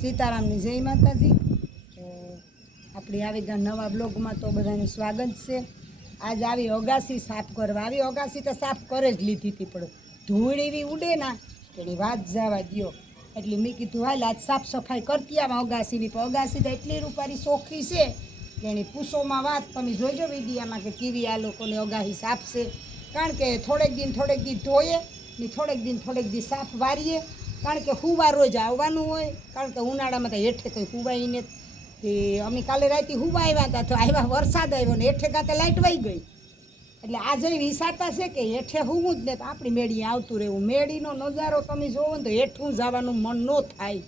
સીતારામની જય માતાજી. તો આપણી આવી ગયા નવા બ્લોગમાં તો બધાનું સ્વાગત છે. આજ આવી અગાસી સાફ કરવા. આવી અગાસી તો સાફ કરે જ લીધી હતી, પણ ધૂળ એવી ઉડે ના એની વાત જવા દ્યો. એટલે મેં કીધું, હાલ આજ સાફ સફાઈ કરતી આવા અગાસીની પણ અગાસી તો એટલી રૂપારી ચોખ્ખી છે કે એની પૂછોમાં વાત તમે જોજો વિડીયામાં કે કેવી આ લોકોને અગાહી સાફ છે. કારણ કે થોડેક દિન થોડેક દી ધોઈએ ને થોડેક દિન થોડેક દી સાફ વારીએ. કારણ કે હુવા રોજ આવવાનું હોય, કારણ કે ઉનાળામાં તો હેઠે કંઈ હુવાઈને તે અમે કાલે રાતે હુવા આવ્યા હતા, તો આવ્યા વરસાદ આવ્યો ને હેઠે કાંતે લાઇટ વહી ગઈ. એટલે આજે વિસાતા છે કે હેઠે હું જ ને, તો આપણી મેળીએ આવતું રહેવું. મેળીનો નજારો તમે જોવો ને, તો હેઠું જવાનું મન ન થાય.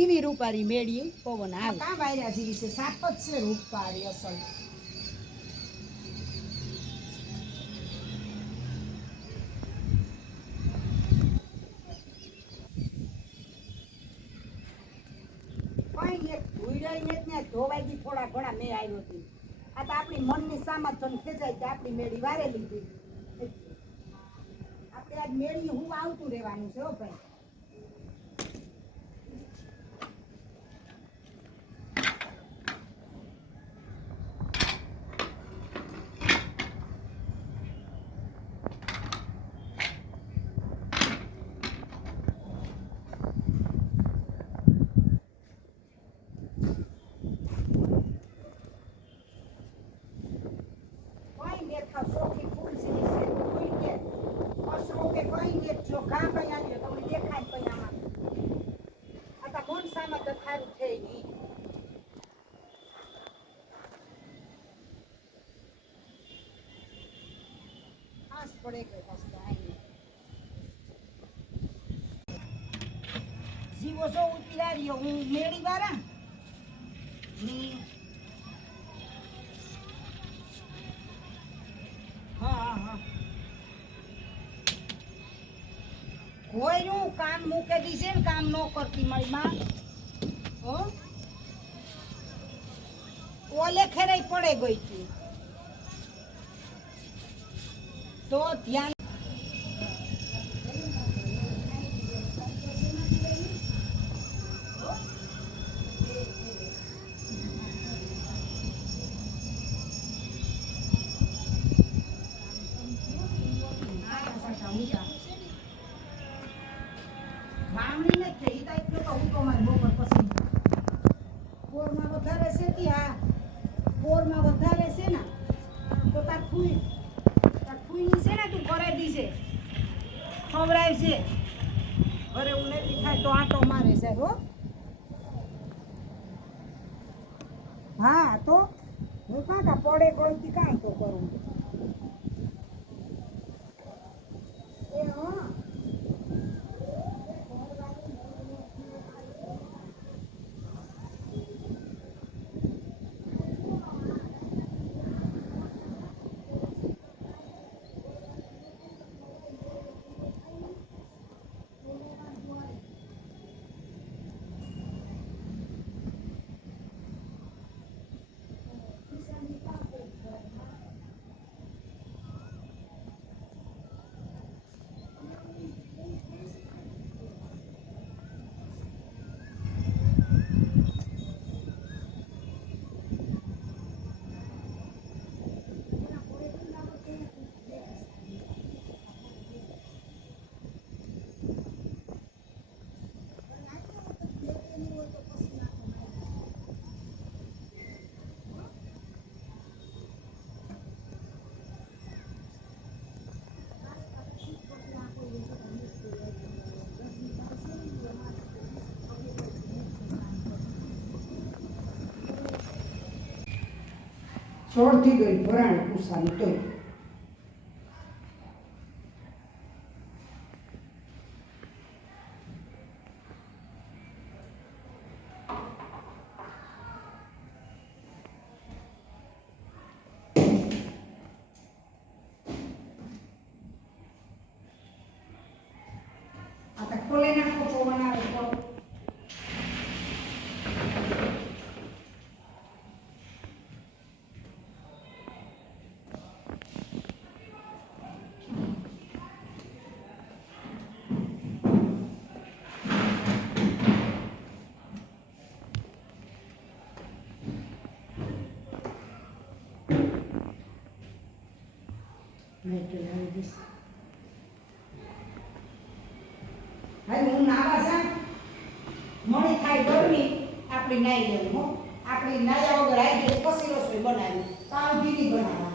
એવી રૂપારી મેળી પવન આવે. કાં વાયરા જેવી છે જ છે રૂપારી અસલ. ઘણા મેં આવ્યો હતી. આ તો આપણી મનની ધન ખેંચાય કે આપણી મેળી વારે લીધી આપણે આજ મેળી હું આવતું રહેવાનું છે હો ભાઈ. ને ખાવ છે કોઈ કે કે કોઈ જો ઘા કઈ આવ્યો તમને દેખાય કઈ આમાં આ તો કોણ સામાં દખારું છે નહીં આસ પડે કે તો આઈને જીવો જો ઉતરી રહ્યો હું મેળી વાળા ની કોઈનું કામ મૂકે દીશે ને કામ ન કરતી મારી માં. હો? ઓલે ખેરે પડે ગઈ તી. તો ધ્યાન વાવણી નથી થઈ ઈ તો એટલું તો હું તો મારી બપોર પસંદ વધારે છે કે હા પોરમાં વધારે છે ને, તો તાર ફૂઈ, તાર ફૂઈની છે ને તું કરાવી દીશે ખવડાય છે. ઘરે નથી થાય તો આંટો મારે છે હો. હા તો. હું પડે ગળતી કાંઈ તો કરું એ હા છોડતી ગઈ ભરાણી પૂસાની તોય આ તો ખોલે નાખો પવન આવે તો નાઈટ્રોલ આવી હું નાવા જા મણી થાય ગરમી, આપણી નાઈ લેવું આપણી નાયા વગર આવી પછી રસોઈ બનાવી તાવ ધીરી બનાવી